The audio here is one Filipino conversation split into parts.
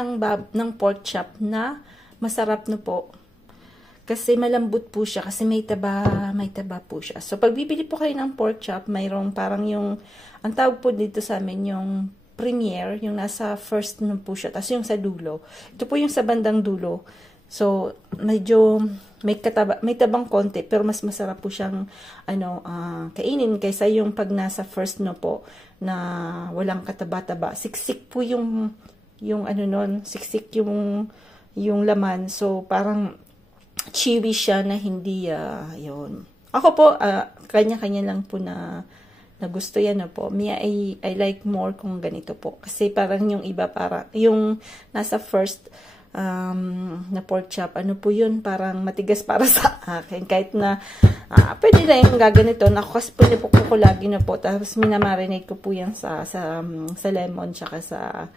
ng pork chop na masarap na po. Kasi malambot po siya. Kasi may taba po siya. So, pag bibili po kayo ng pork chop, mayroong parang yung, ang tawag po dito sa amin, yung premiere, yung nasa first no po siya. Tapos yung sa dulo. Ito po yung sa bandang dulo. So, medyo may tabang konti, pero mas masarap po siyang, kainin kaysa yung pag nasa first no po, na walang kataba-taba. Siksik po yung siksik yung laman. So, parang, chewy siya na hindi, yun. Ako po, kanya-kanya lang po na gusto yan po. Mia, I like more kung ganito po. Kasi parang yung iba, parang, yung nasa first, na pork chop, po yun, parang matigas para sa akin. Kahit na, pwede na yung gaganito. Ako kasi po ko lagi na po. Tapos minamarinate ko po yan sa lemon, tsaka sa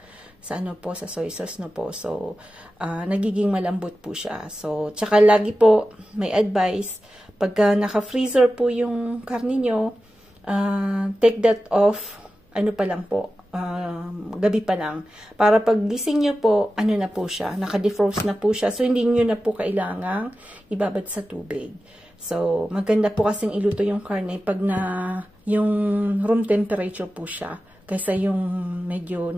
soy sauce na po. So, nagiging malambot po siya. So, tsaka lagi po, may advice, pagka naka-freezer po yung karne nyo, take that off, pa lang po, gabi pa lang. Para pag gising nyo po, na po siya, naka-defrost na po siya. So, hindi nyo na po kailangang ibabad sa tubig. So, maganda po kasing iluto yung karne pag yung room temperature po siya. Kaysa yung medyo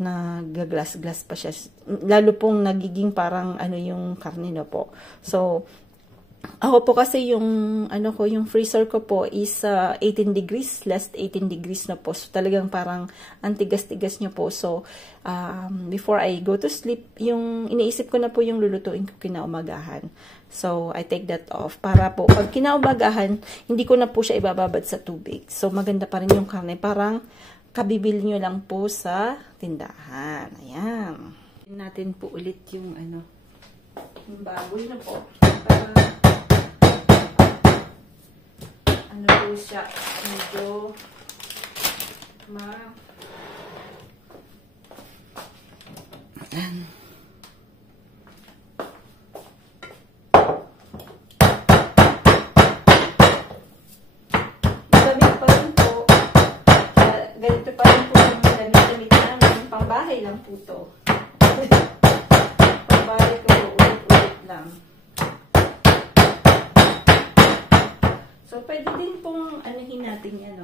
nag-glass-glass pa siya. Lalo pong nagiging parang yung karne na po. So, ako po kasi yung freezer ko po is 18 degrees, last 18 degrees na po. So, talagang parang antigas-tigas niyo po. So, before I go to sleep, yung iniisip ko na po yung lulutuin ko kinaumagahan. So, I take that off. Para po, pag kinaumagahan, hindi ko na po siya ibababad sa tubig. So, maganda pa rin yung karne. Parang, kabibili nyo lang po sa tindahan. Ayan. Natin po ulit yung yung baboy na po. Para, po siya, medyo ayan. Ganito pa rin po yung damit namin. Pangbahay lang po ito. Pangbahay ko ulit-ulit lang. So, pwede din pong anuhin natin yan,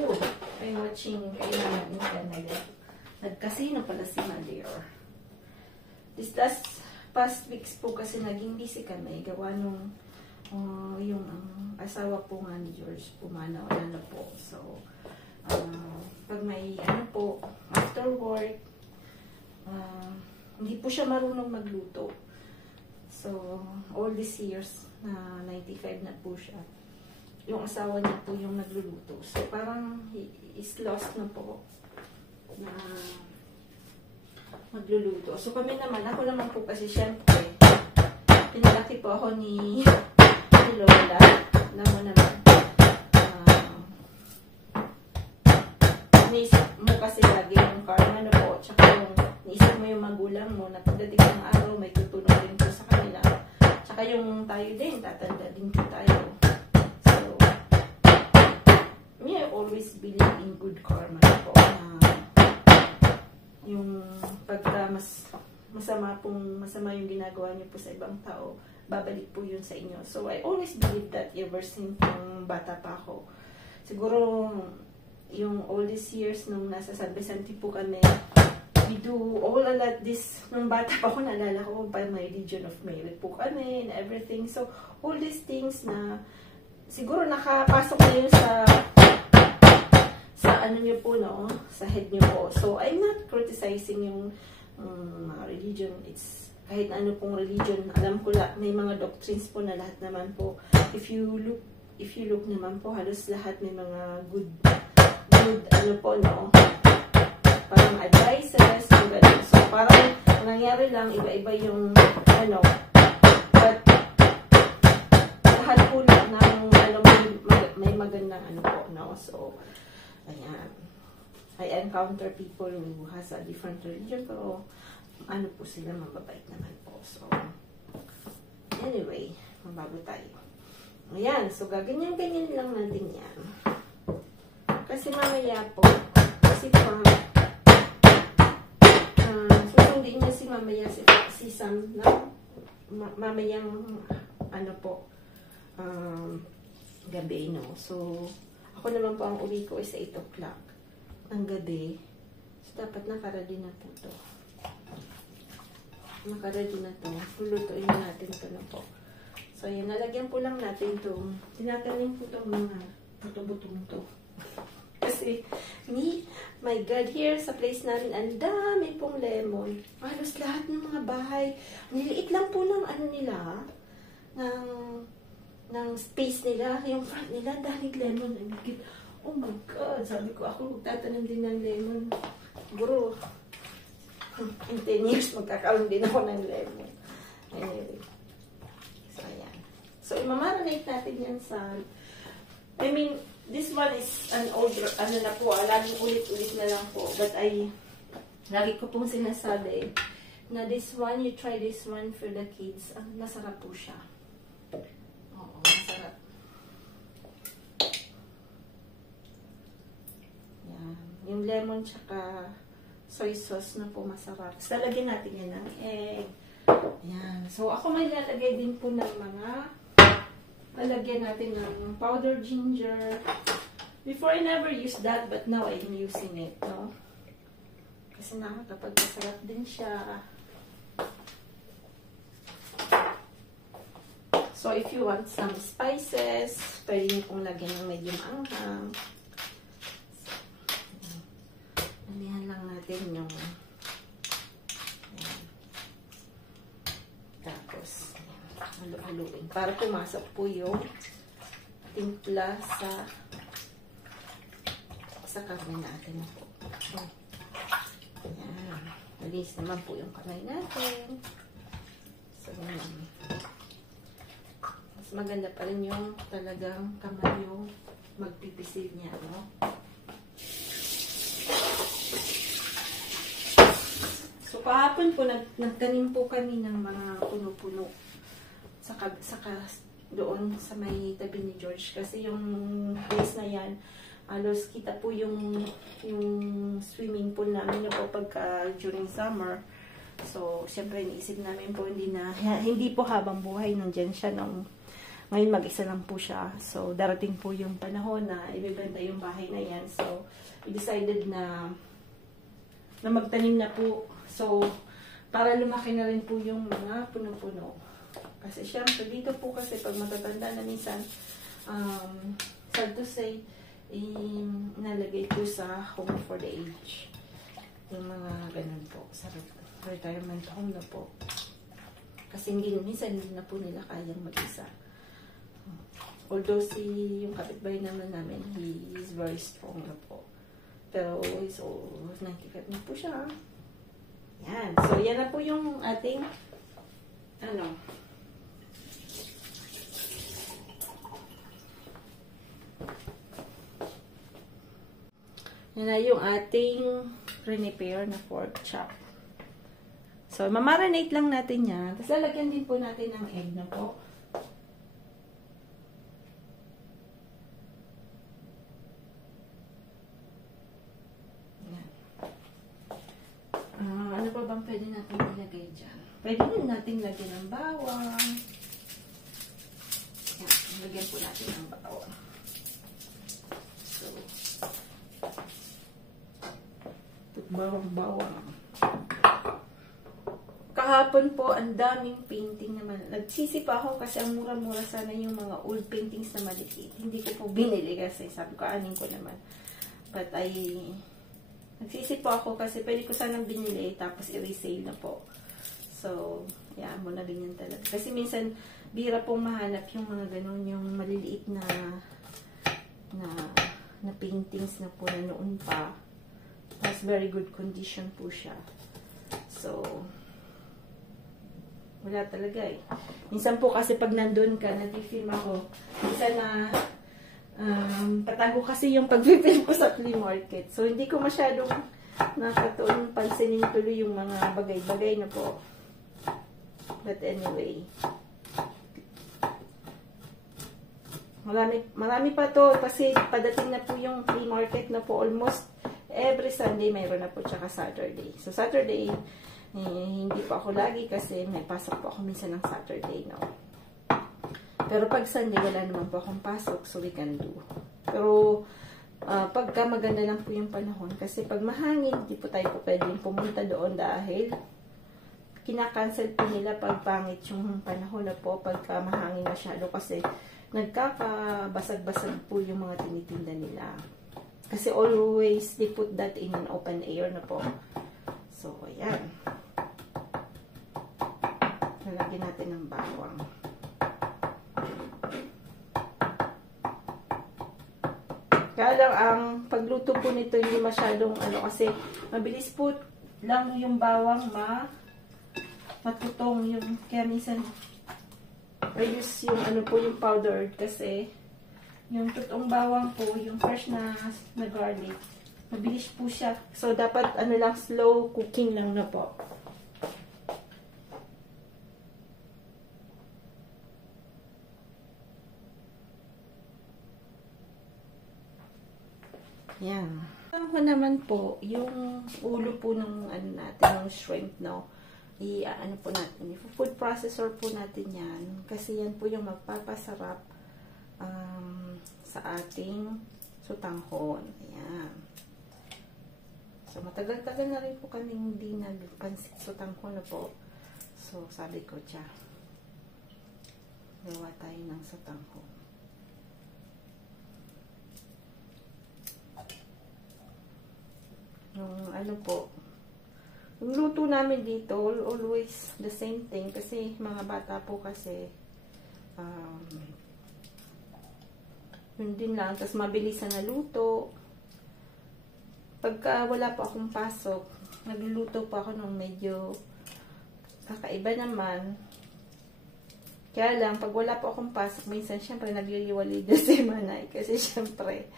Oh, I'm watching kayo naman internet. Nagkasino pala si Madeir. This past weeks po kasi naging busy kami. Gawa nung yung asawa po nga ni George pumanaw na po. So, pag may po, after work, hindi po siya marunong magluto. So, all these years, na 95 na po siya, yung asawa niya po yung nagluluto. So, parang he is lost na po na magluluto. So, kami naman, ako naman po kasi syempre, pinalaki po ako ni Lola. Alam mo naman, naisip mo kasi lagi yung karma po, tsaka yung naisip mo yung magulang mo, na pagdating ng araw, may tutulong din po sa kanila. Tsaka yung tayo din, tatanda din po tayo. So, me, I always believe in good karma po. Yung pagka masama yung ginagawa niyo po sa ibang tao, babalik po yun sa inyo. So, I always believe that ever since yung bata pa ako. Siguro, yung all these years nung nasa San Vicente po kami, we do all a lot this, nung bata pa ako, naalala ko pa may Legion of Mary po kami and everything. So, all these things na siguro nakapasok na yun sa ano nyo po, sa head nyo po. So, I'm not criticizing yung religion. It's kahit ano pong religion, alam ko may mga doctrines po na lahat naman po. If you look naman po, halos lahat may mga good parang advices, so parang nangyari lang, iba-iba yung but lahat po lang may magandang so ayan, I encounter people who has a different religion, pero po sila, mababait naman po. So anyway, mabago tayo. Ayan, so gaganyan-ganyan lang natin yan. Kasi mamaya po, kasi susundin niya si mamaya si Sam na mamayang ano po, gabi, no? So, ako naman po ang uwi ko is 8 o'clock ng gabi. So, dapat nakaready na po to. Nakaready na to. Lulutuin natin to na po. So, ayan, nalagyan po lang natin itong, tinatanim po itong mga buto-butong to. Kasi, my God, here sa place namin, ang dami pong lemon. Halos lahat ng mga bahay. Niliit lang po ng ano nila, ng space nila, yung front nila, daming lemon. Oh my God, sabi ko, ako magtatanim din ng lemon. Siguro, in 10 years, magkakaroon din ako ng lemon. Anyway. So, ayan. So, imamarinate natin yan sa, I mean, this one is an older, ano na po, laging ulit-ulit na lang po. But lagi ko pong sinasabi na this one, you try this one for the kids. Masarap po siya. Oo, masarap. Yan. Yung lemon tsaka soy sauce na po masarap. So, lalagyan natin yan ng egg. Yan. So, ako may lalagay din po ng mga lalagyan natin ng powdered ginger. Before, I never used that, but now I'm using it, no? Kasi nakakapagpasarap din siya. So, if you want some spices, pwede nyo pong lagyan ng medyo maanghang. Anihan lang natin yung tapos halo-haloin para pumasok po yung timpla sa karne natin po. Ayan. Malinis naman po yung kamay natin. So, ayan. Mas maganda pa rin yung talagang kamay yung magpipisil niya, no? So, kahapon po, nagtanim po kami ng mga puno-puno saka doon sa may tabi ni George. Kasi yung place na yan, halos kita po yung swimming pool namin po pagka during summer. So, siyempre, iniisip namin po, hindi po habang buhay nandyan siya ngayon mag-isa lang po siya. So, darating po yung panahon na ibibenta yung bahay na yan. So, we decided na magtanim na po. So, para lumaki na rin po yung mga puno-puno. Kasi syempre, dito po kasi pag matatanda na minsan, sad to say, nalagay po sa home for the age. Yung mga ganun po. Sa retirement home na po. Kasi minsan hindi na po nila kayang mag-isa. Although yung kapitbahay naman namin, he is very strong na po. Pero he's 95 na po siya. Yan. So, yan na po yung ating yan na yung ating prepare na pork chop. So, mamarinate lang natin yan. Tapos, lalagyan din po natin ng egg na po. Ano pa bang pwede natin ilagay dyan? Pwede din natin lagyan ng bawang. Yan, lagyan po natin ng bawang. So, bawang. Kahapon po, ang daming painting naman. Nagsisi pa ako kasi ang mura-mura sana yung mga old paintings na maliit. Hindi ko po binili kasi sabi ko, anin ko naman. But nagsisi po ako kasi pwede ko sanang binili tapos i-resale na po. So, mo na ganyan talaga. Kasi minsan, bira pong mahanap yung mga ganun, yung maliliit na paintings na po na noon pa. Tapos, very good condition po siya. So, wala talaga eh. Minsan po kasi pag nandun ka, nag-film ako, minsan patago kasi yung pag-film ko sa flea market. So, hindi ko masyadong nakatuon pansinin tuloy yung mga bagay-bagay na po. But anyway, marami pa to kasi padating na po yung flea market na po. Almost every Sunday mayroon na po, tsaka Saturday. So, Saturday, hindi po ako lagi kasi may pasok po ako minsan ng Saturday, no? Pero pag Sunday, wala naman po akong pasok, so we can do. Pero, pagka maganda lang po yung panahon, kasi pag mahangin, hindi po tayo po pwedeng pumunta doon dahil kinakancel po nila pag pangit yung panahon na po, pagka mahangin masyado, kasi nagkakabasag-basag po yung mga tinitinda nila. Kasi always, they put that in an open air na po. So, ayan. Nalagyan natin ng bawang. Kaya lang, ang pagluto po nito hindi masyadong kasi mabilis po lang yung bawang matutong yung, kaya minsan I use yung yung powdered kasi yung totoong bawang po, yung fresh na garlic, mabilis po siya. So, dapat lang, slow cooking lang na po. Yan. Ako naman po, yung ulo po ng natin, ng shrimp, no? Po natin, food processor po natin yan. Kasi yan po yung magpapasarap sa ating sutanghon. Ayan. So, matagal-tagal na rin po kami hindi nagpansit sutanghon na po. So, sabi ko, gawa tayo ng sutanghon. Yung yung luto namin dito, always the same thing. Kasi mga bata po kasi, yun din lang. Tapos mabilisan na luto. Pagka wala po akong pasok, nagluluto po ako ng medyo kakaiba naman. Kaya lang, pag wala po akong pasok, minsan syempre nagliliwali na si Manay. Kasi syempre,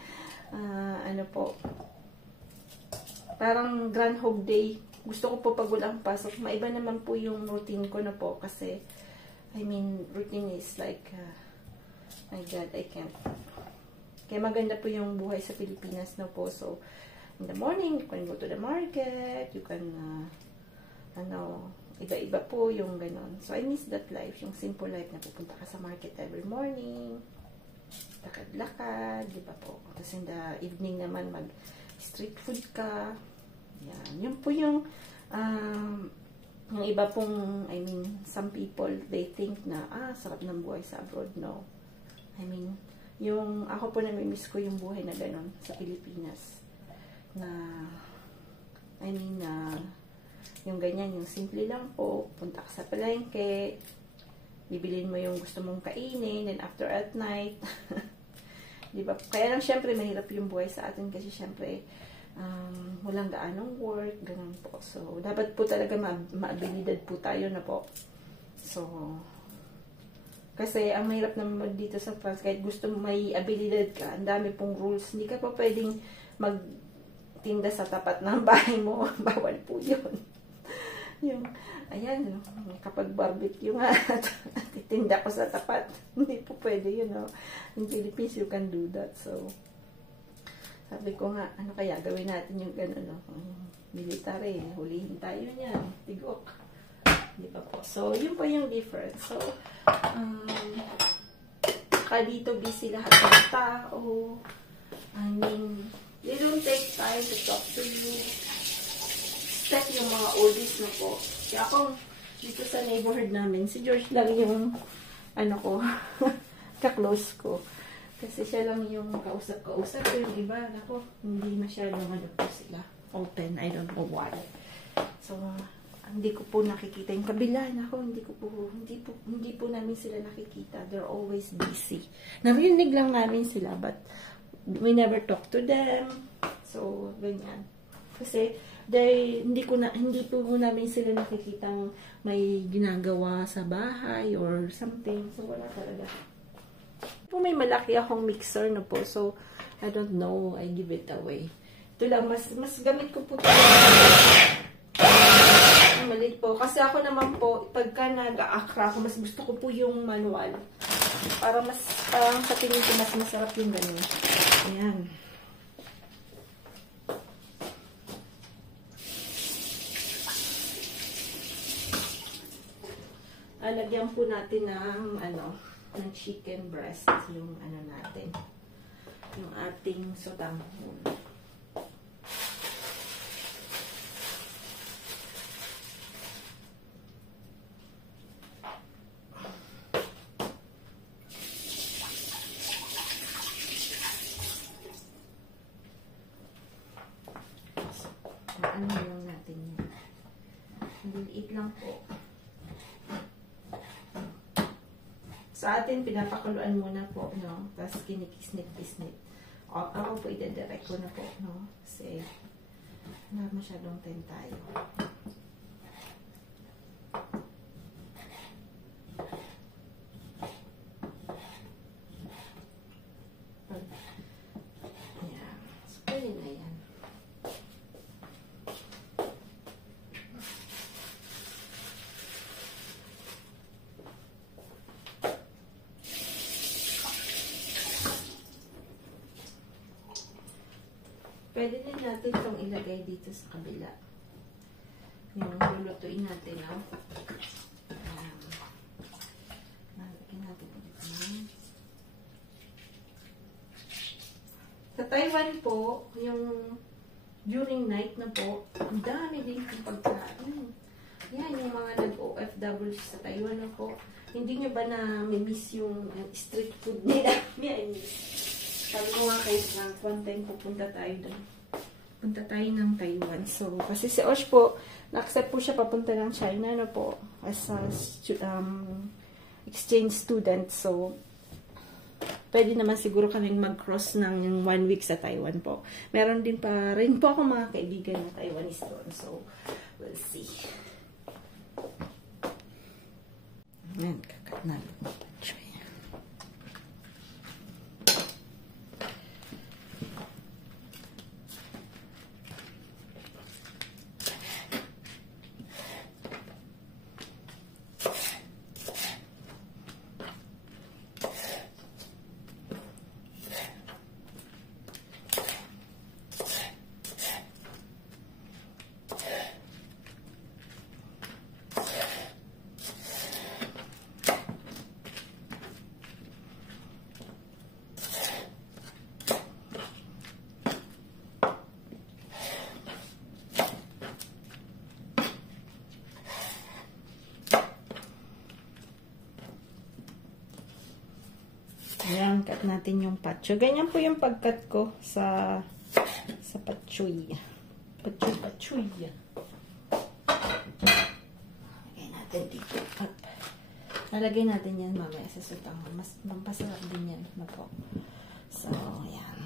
parang Groundhog Day. Gusto ko po pag walang pasok. Maiba naman po yung routine ko na po. Kasi, routine is like, my God, I can't. Kaya maganda po yung buhay sa Pilipinas na po. So, in the morning, you can go to the market. You can, iba-iba po yung ganon. So, I miss that life. Yung simple life na pupunta ka sa market every morning. Lakad-lakad. Diba po? Tapos in the evening naman, street food ka. Yan. Yun po yung iba pong, some people, they think na, sarap ng buhay sa abroad. No. Yung, ako po namimiss ko yung buhay na ganon sa Pilipinas. Na, yung ganyan, yung simple lang po, punta ka sa palengke, bibilin mo yung gusto mong kainin, then after at night, diba? Kaya lang, syempre, mahirap yung buhay sa atin kasi syempre, walang gaanong work, ganun po. So, dapat po talaga maabilidad po tayo na po. So, kasi ang mahirap naman dito sa France, kahit gusto may abilidad ka, ang dami pong rules. Hindi ka pa pwedeng magtinda sa tapat ng bahay mo. Bawal po yun. Yung, ayan, kapag barbecue nga, titinda ko sa tapat. Hindi po pwede yun, no? In Philippines, you can do that. So, sabi ko nga, kaya gawin natin yung gano'n, no? Military, hulihin tayo niyan, tigok. Di ba po? So, yun po yung difference. So, dito busy lahat ng tao. They don't take time to talk to you. Except yung mga oldies na po. Kaya ako, dito sa neighborhood namin, si George lang yung, ka-close ko. Kasi siya lang yung kausap-kausap. Yung iba, hindi masyadong po sila open. I don't know why. So, hindi ko po nakikita yung kabila. Hindi po namin sila nakikita. They're always busy. Narinig lang namin sila, but we never talk to them. So, ganyan. Kasi, hindi po namin sila nakikitang may ginagawa sa bahay or something. So, wala talaga. May malaki akong mixer na po. So, I don't know. I give it away. Ito lang. Mas gamit ko po ito. Maliit po. Kasi ako naman po, pagka nag-aakra ako, mas gusto ko po yung manual. Parang sa tingin ko, mas masarap yung ganun. Ayan. Lagyan po natin ng ng chicken breast yung natin. Yung ating sotanghon. Ano lang natin yun. Maliliit lang po. Sa atin, pinapakuluan muna po, no? Tapos kinikisnit-kisnit. Ako po, ide-direct ko na po, no? Kasi, wala masyadong time tayo. Ayan. So, pwede na yan. Pwede din natin itong ilagay dito sa kabila. Yung lulutuin natin, no? Lalagyan natin dito. Sa Taiwan po, yung during night na po, ang dami din yung pagkain. Yan, yung mga nag-OFW sa Taiwan na po. Hindi nyo ba na-miss yung street food nila? May miss. Sabi ko nga kayo na one time pupunta tayo doon. Punta tayo ng Taiwan. So, kasi si Osh po, na-accept po siya papunta ng China na po as a exchange student. So, pwede naman siguro kaming mag-cross ng 1 week sa Taiwan po. Meron din pa rin po ako mga kaibigan na Taiwanese doon. So, we'll see. Ayan, kakat na lang. Ayan, cut natin yung patso. Ganyan po yung pag-cut ko sa patsoy. Patsoy. Lagay natin dito. Lalagay natin yan mamaya sa sutang. Mas mampasarap din yan na po. So, ayan.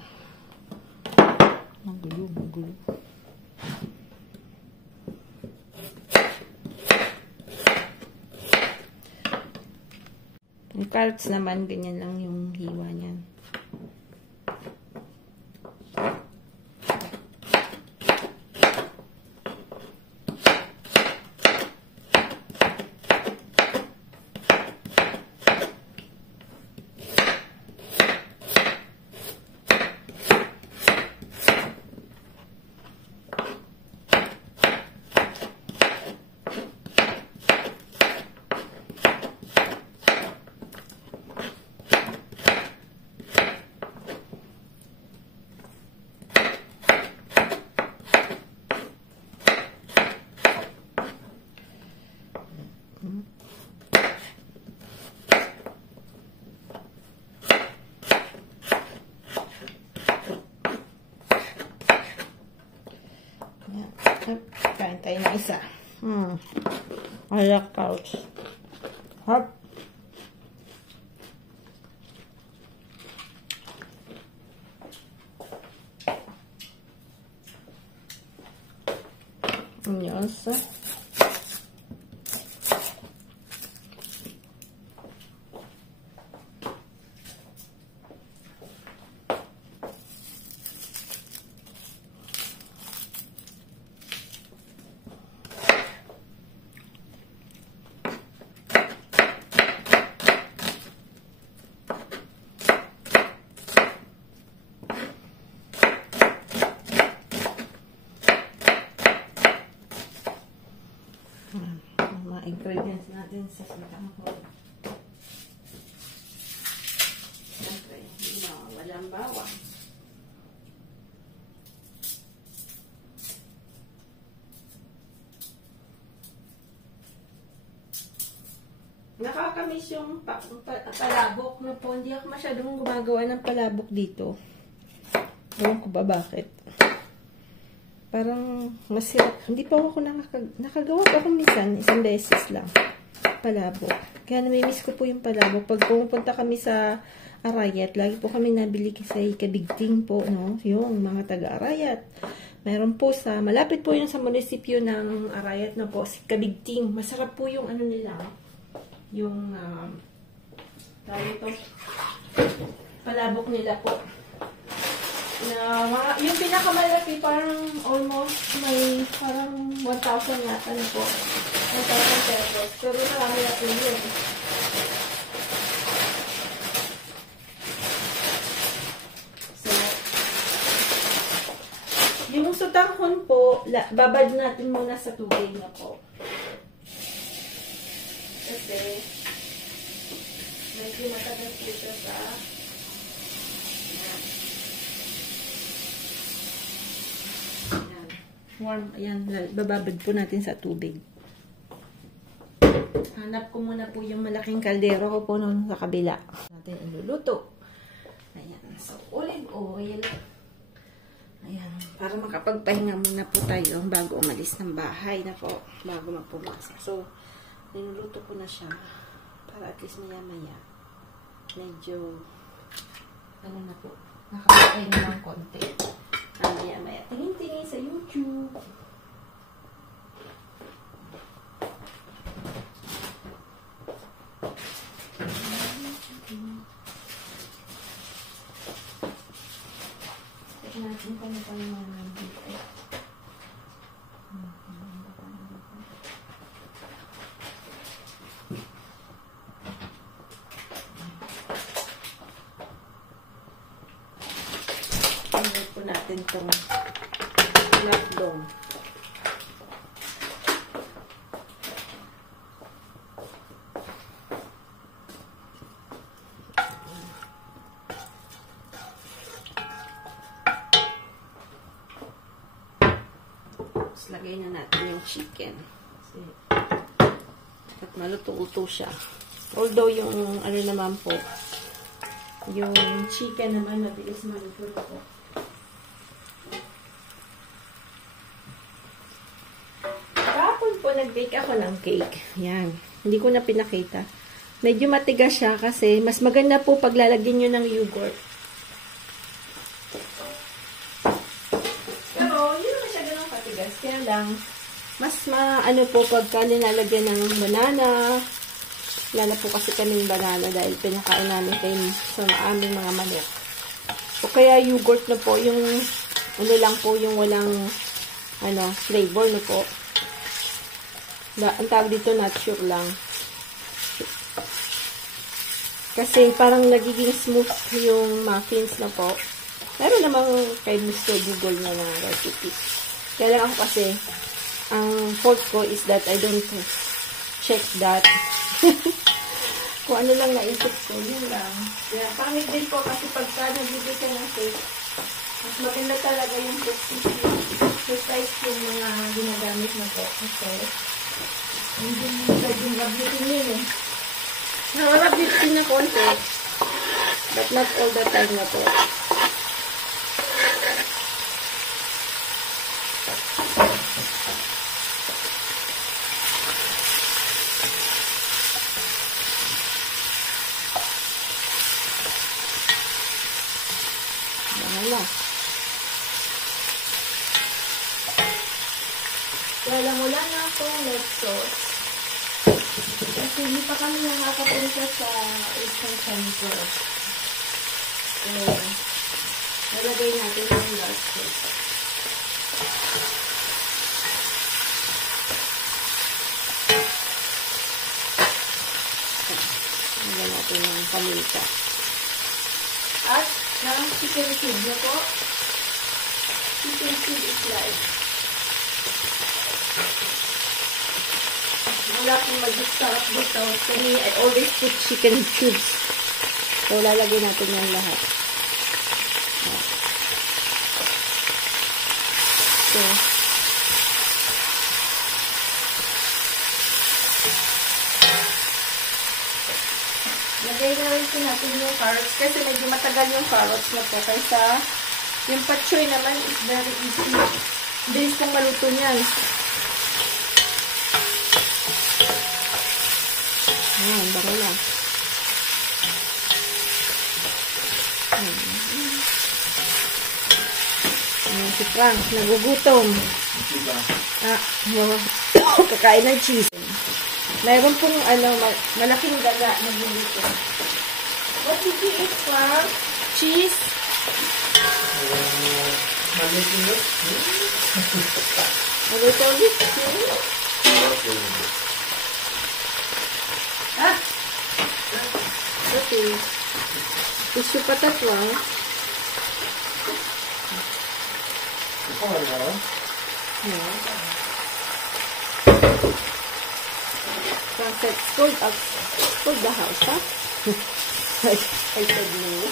Magulo. Yung carrots naman, ganyan lang yung hiwa niyan. Kain tayo na isa. I like carrots. Hop. Yes. natin sa sitampon. Siyempre, walang bawang. Nakakamiss yung palabok na po. Hindi ako masyadong gumagawa ng palabok dito. Ewan ko ba bakit. Parang masirap. Hindi pa ako nakagawa pa ako minsan. Isang beses lang. Palabok. Kaya namimiss ko po yung palabok. Pag pumunta kami sa Arayat, lagi po kami nabili sa Kabigting po, no? Yung mga taga-Arayat. Meron po sa, malapit po yung sa munisipyo ng Arayat na po, si Kabigting. Masarap po yung ano nila. Yung palabok nila po na yung pinakamalaki parang almost may parang 1,000 yata na po, 1,000 pesos, pero marami na po yun. So yung sutanghon po babad natin muna sa tubig na po. Kasi medyo matagal po siya sa warm. Ayan, bababad po natin sa tubig. Hanap ko muna po yung malaking kaldero ko po noon sa kabila. Natin iluluto. Ayan, so olive oil. Ayan, para makapagpahinga muna po tayo bago umalis ng bahay na po, bago magpumasa. So, niluluto ko na siya para at least maya-maya medyo ano na po, nakapagpahinga ng konti. Maya-maya tingin-tingin sa YouTube. Tignan natin kung ano pa yung mga nandito. Natin itong lapdong. Tapos lagay na natin yung chicken. At maluto-uto siya. Although yung ano naman po, yung chicken naman mabilis maluto-uto. Nag-bake ako ng cake. Yan. Hindi ko na pinakita. Medyo matigas siya kasi mas maganda po pag lalagyan nyo ng yogurt. Pero, hindi naman siya ganun katigas. Kaya lang, mas maano po pagka nilalagyan ng banana. Lala po kasi kaming banana dahil pinakain namin kayo sa aming mga manok. O kaya yogurt na po, yung ano lang po, yung walang flavor na po. Ang tawag dito, nature lang. Kasi parang nagiging smooth yung muffins na po. Meron namang kay Mr. Google na recipe. Kaya lang ako kasi, ang fault ko is that I don't check that. Kung ano lang naisip ko, yun lang. Kaya pangit din po kasi pagka nagbibigay ka ng cake, mas maganda talaga yung precise yung mga ginagamit na po. Okay. Hindi mo pwedeng rabitin yun eh. Nakarabitin na konti. But not all the time na po. Wala. Wala na akong red sauce. Kasi hindi pa kami nakakapunta sa Asian Center. So, nalagay natin yung red sauce. Nalagay natin yung paminta. At, ng chicken cube na po. Chicken cube is live. wala akong mag-start dito. Kasi I always put chicken cubes. So, lalagay natin yan lahat. So, lagay na rin po natin yung carrots kasi medyo matagal yung carrots na po kaysa yung patchoy naman is very easy. Bilis pong maluto niyan. Ayan, baro lang. Ayan, si Frank, nagugutom. Kakain ng cheese. Mayroon pong, malaking daga na bulito. What did you eat, Frank? Cheese? Malito ulit. Okay. Tissue patatwa. Sunset, scold the house, huh? I said no.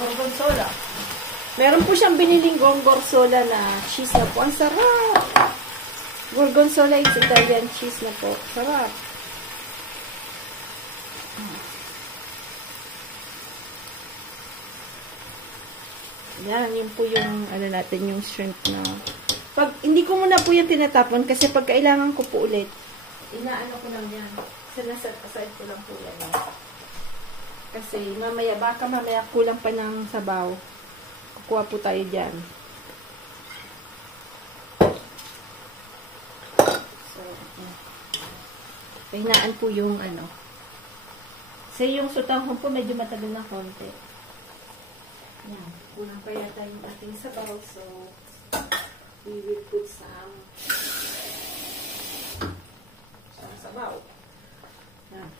Gorgonzola. Meron po siyang biniling gorgonzola na cheese na po. Ang sarap! Gorgonzola is Italian cheese na po. Sarap. Yan, yun po yung, natin, yung shrimp na. Hindi ko muna po yan tinatapon kasi pag kailangan ko po ulit, inaano ko lang yan. Sinaset aside ko lang po yan. Kasi baka mamaya kulang pa ng sabaw. Kukuha po tayo dyan. So, pahinaan po yung Kasi yung sutahon po medyo matagal na konti. Yan. Kulang pa yata yung ating sabaw. So, we will put some sabaw. Yan.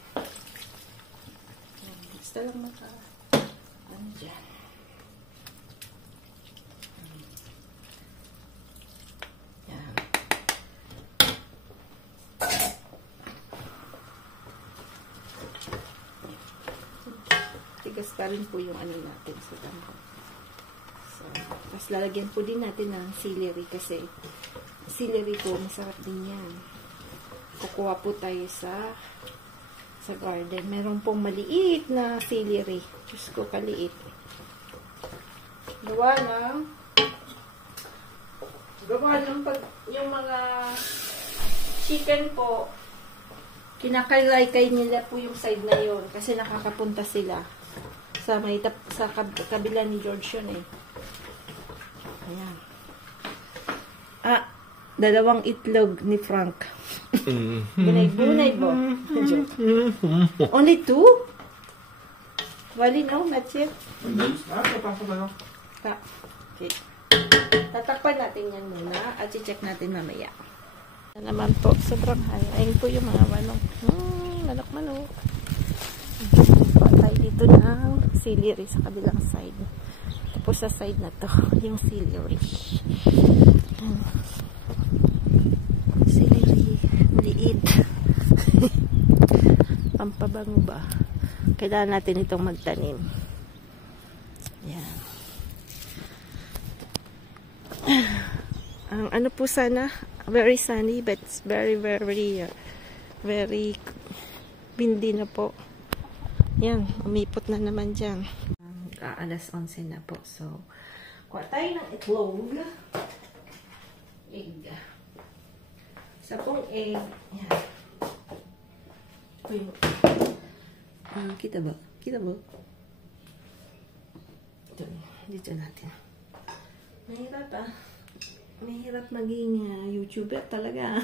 Basta lang dyan. Yan. Tigas pa rin po yung natin sa damo. So, tapos lalagyan po din natin ng celery kasi celery po masarap din yan. Kukuha po tayo sa garden. Meron pong maliit na celery. Diyos ko, kaliit. Gawa ng yung mga chicken po, kinakalaykay nila po yung side na yun kasi nakakapunta sila sa kabila ni George yun eh. Ayan. Dalawang itlog ni Frank. Bunay-bunay po. Only 2? Wali, no? That's it? Okay. Tatakpan natin yan muna at i-check natin mamaya. Naman po, sobrang high. Ayun po yung mga manok. Manok-manok. Patay dito ng celery sa kabilang side. Tapos sa side na to, yung celery. Celery, liit. Pampabango ba? Kailangan natin itong magtanim. Yan. Ang po sana, very sunny, but it's very windy na po. Yan, umipot na naman dyan. Alas 11 na po. So, kuha tayo ng itlog. Egg. Isa pong egg. Yan. Kita ba? Kita ba? Dito natin. Mahirap Mahirap maging YouTuber talaga.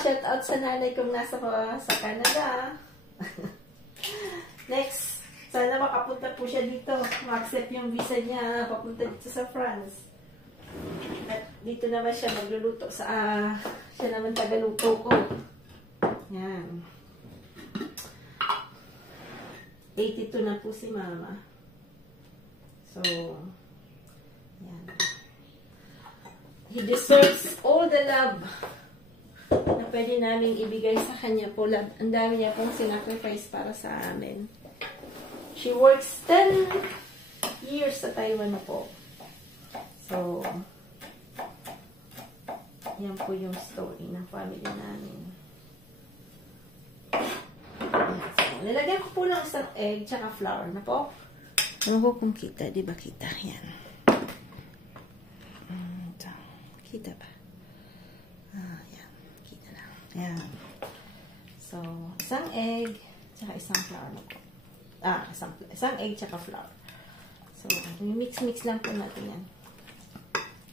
Shout out sa nanay kong nasa sa Canada. Next, sana makapunta po siya dito. Ma-accept yung visa niya papunta dito sa France. At dito naman siya magluluto sa, siya naman tagaluto ko. Yan. 82 na po si Mama. So, yan. He deserves all the love na pwede namin ibigay sa kanya po. Ang dami niya pong sinacrifice para sa amin. She works 10 years sa Taiwan na po. So, yan po yung story ng family namin. Lalagyan ko po lang isang egg tsaka flour na po. Ano ko kung kita? Di ba kita? Yan. Kita ba? Yan. Kita lang. Yan. So, isang egg tsaka isang flour na po. Isang egg tsaka flour. So, mix-mix lang po natin yan.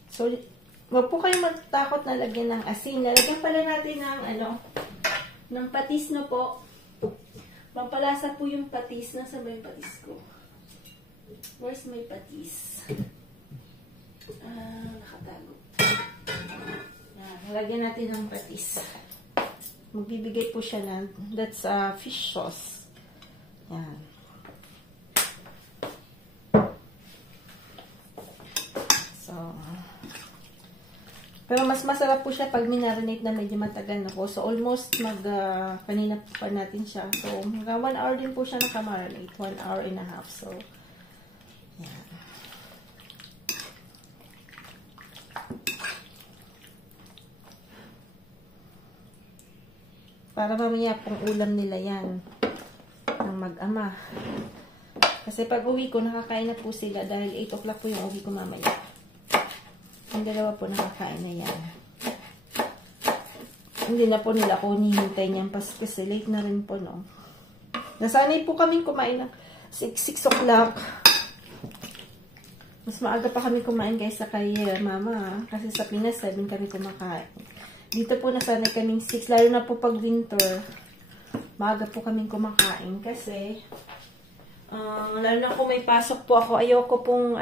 So, wag po kayong matakot na lagyan ng asin. Lalagyan pala natin ng ng patis na po. Pampalasa po yung patis. Nasaan ba yung patis ko? Where's my patis? Nakatago. Yan, lagyan natin ng patis. Magbibigay po siya ng, that's fish sauce. Yan. So, pero mas masarap po siya pag minarinate na medyo matagal na po. So, almost kanina pa natin siya. So, hanggang 1 hour din po siya nakamarinate. 1 hour and a half. So, yan. Para mamaya pong ulam nila yan ng mag-ama. Kasi pag uwi ko, nakakain na po sila dahil 8 o'clock po yung uwi ko mamaya. Ang dalawa po nakakain na yan. Hindi na po nila ako nihintay niyan kasi late na rin po, no? Nasanay po kaming kumain ng 6 o'clock. Mas maaga pa kami kumain kaysa kay Mama. Kasi sa Pinas, 7 kami kumakain. Dito po nasanay kaming 6. Lalo na po pag winter. Maaga po kaming kumakain. Kasi, lalo na kung may pasok po ako, ayoko pong,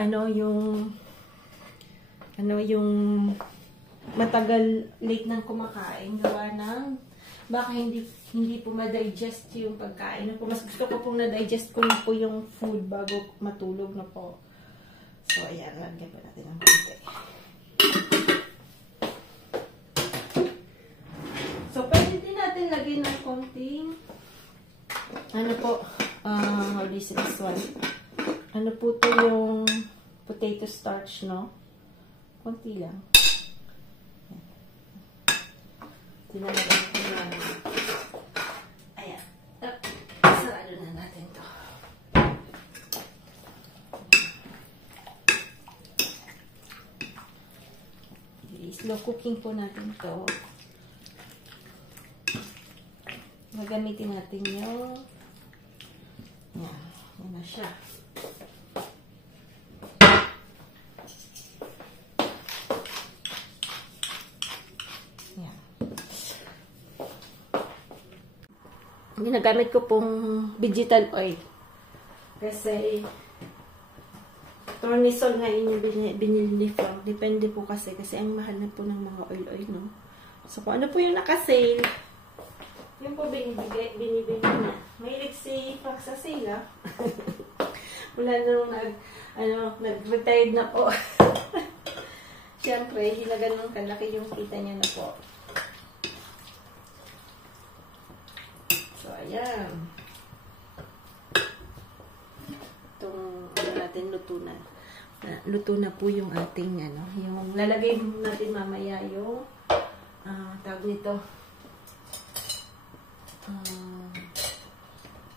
yung matagal late nang kumakain. Gawa ng, baka hindi po ma-digest yung pagkain. Mas gusto ko pong na-digest ko po yung food bago matulog na po. So, ayan. Lagyan po natin ng konti. So, pwede din natin lagyan ng konting how do you say this one? Ano po to yung potato starch, no? Konti lang. Tinalagyan ko na. Ayan. Sarado na natin to. Slow cooking po natin to. Gagamitin natin yung yan. Yan na siya. Yan. Ginagamit ko pong vegetal oil. Kasi Tournesol ngayon yung binili ni Frank. Depende po kasi ang mahal na po ng mga oil-oil, no? So, kung ano po yung nakasale, yun po binibili niya. Mahilig si Frank sa sale, ha? Wala na nung nag-retired na po. Siyempre, hindi na ganun kalaki yung kita niya na po. So, ayan. Itong, natin luto na. Luto na po yung ating, yung lalagay natin mamaya yung, tawag nito,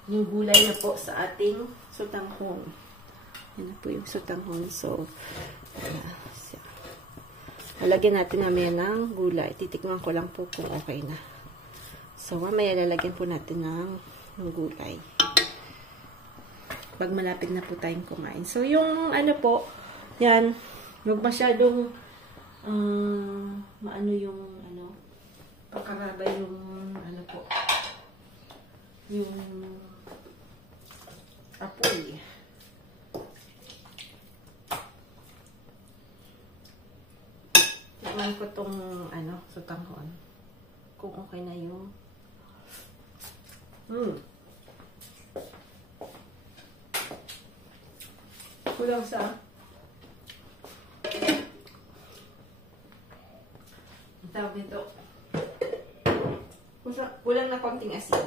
yung gulay na po sa ating sotanghon. Yan na po yung sotanghon. So, lalagyan natin mamaya ng gulay. Titikman ko lang po kung okay na. So, mamaya lalagyan po natin ng gulay. Pag malapit na po tayong kumain. So, yung yan, huwag masyadong pakaraba yung yung apoy. Titikman ko tong sutanghon. Kung okay na yung kulang sa ang tawag nito. Kulang na konting asin.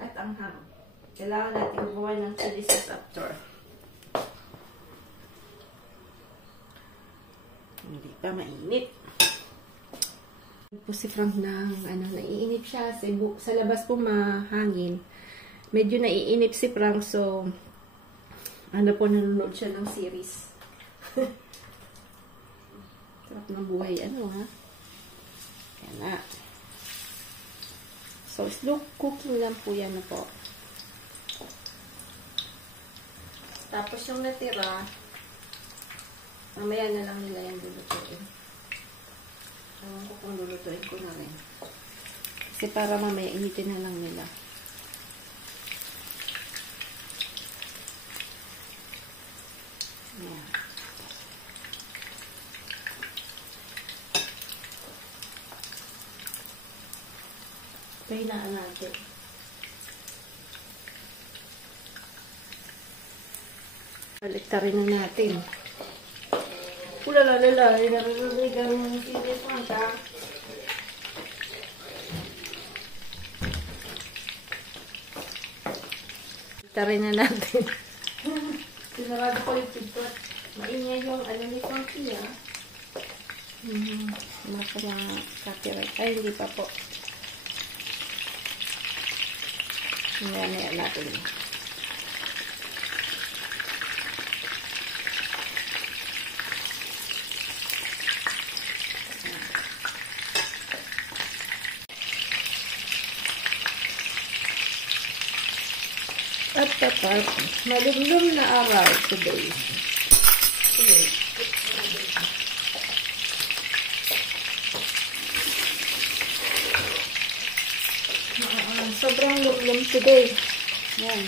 At anghang. Kailangan natin gumawa ng chili sauce after. Hindi pa mainit. Po si Frank naiinip siya. Sa labas po mahangin. Medyo naiinip si Frank, so nanonood siya ng series. Sarap ng buhay, ha? Yan na. So, slow cooking lang po yan po. Tapos yung natira, mamaya na lang nila yung lulutuin. Ewan ko kung lulutuin ko na rin. Kasi para mamaya initin na lang nila. Ayan. Pahinaan natin. Baliktarin na natin. Ulalala, narinig ang TV Frank. Baliktarin na natin. Sinarado ko yung pinto. Maingay yung ni Frankie, ha? Copyright. Ay, hindi pa po. Ngayon natin. At malumlum na araw today. Sobrang lumlum today. Yan.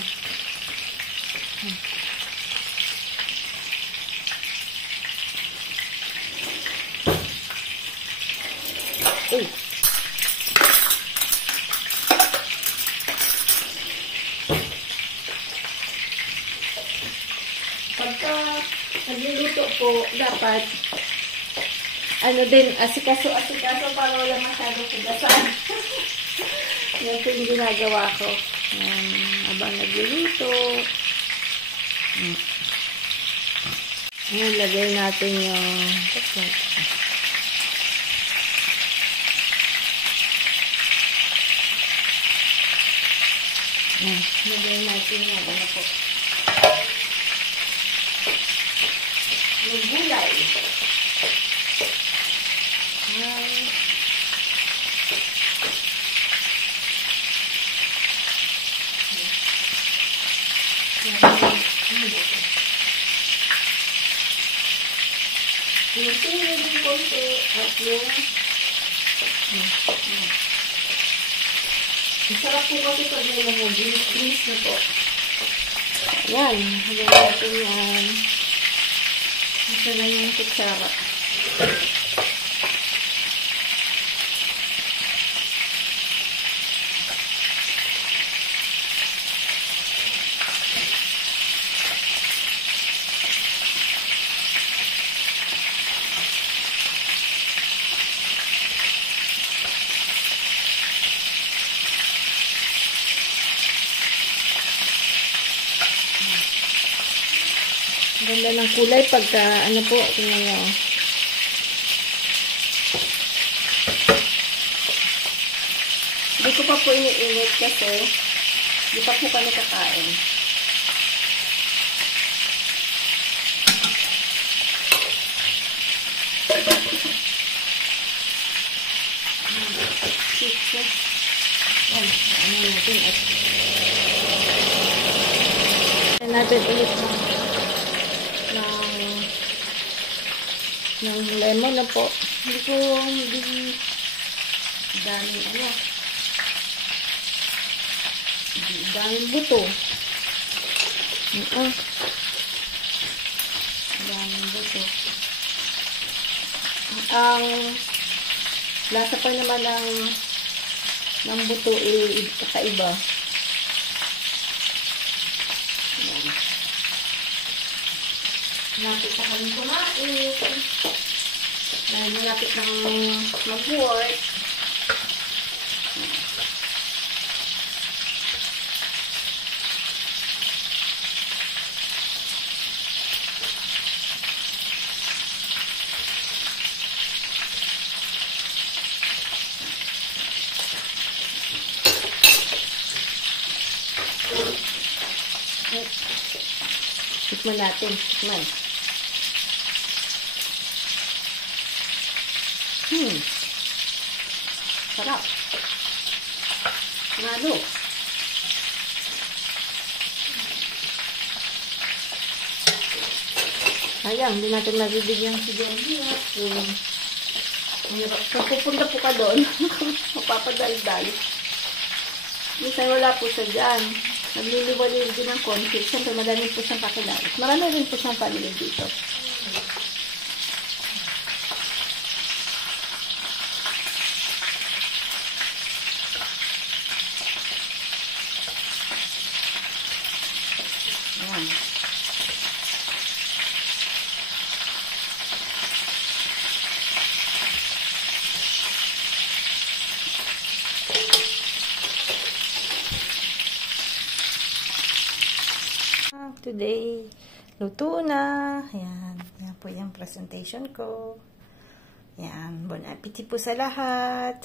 Uy. Pagka nagluluto po, dapat asikaso para wala masyadong kugasan. Yan po yung ginagawa ko. Habang nagluluto. Ayan, lagay natin yung lagay natin yung yung gulay. Yung tingin yung konti at yung masarap po kasi pag may mga grease na po. Yan. Hanggang natin yan. Ito na yung kutsara. Ganda ng kulay pagka tingnan nyo. Hindi ko pa po iniinit kasi hindi pa po kami kakain. Natin ulit ng lemon na po. Hindi ko daming buto. Daming buto. ang lasa pa naman ng buto kakaiba. Ayan. Lapit na kami kumain. Dahil malapit ng mag-work. Tikman natin. Tikman. Sarap. Lalo. Sayang, hindi natin mabibigyan si Jenny. Kung pupunta po ka doon, mapapadaldal. Minsan wala po siya dyan. Nagliliwaliw din ng konti. Siyempre, madami po siyang kakilala. Marami rin po siyang family dito. Ayan. Today, luto na. Ayan. Ayan po yung presentation ko. Ayan. Bon appetit po sa lahat.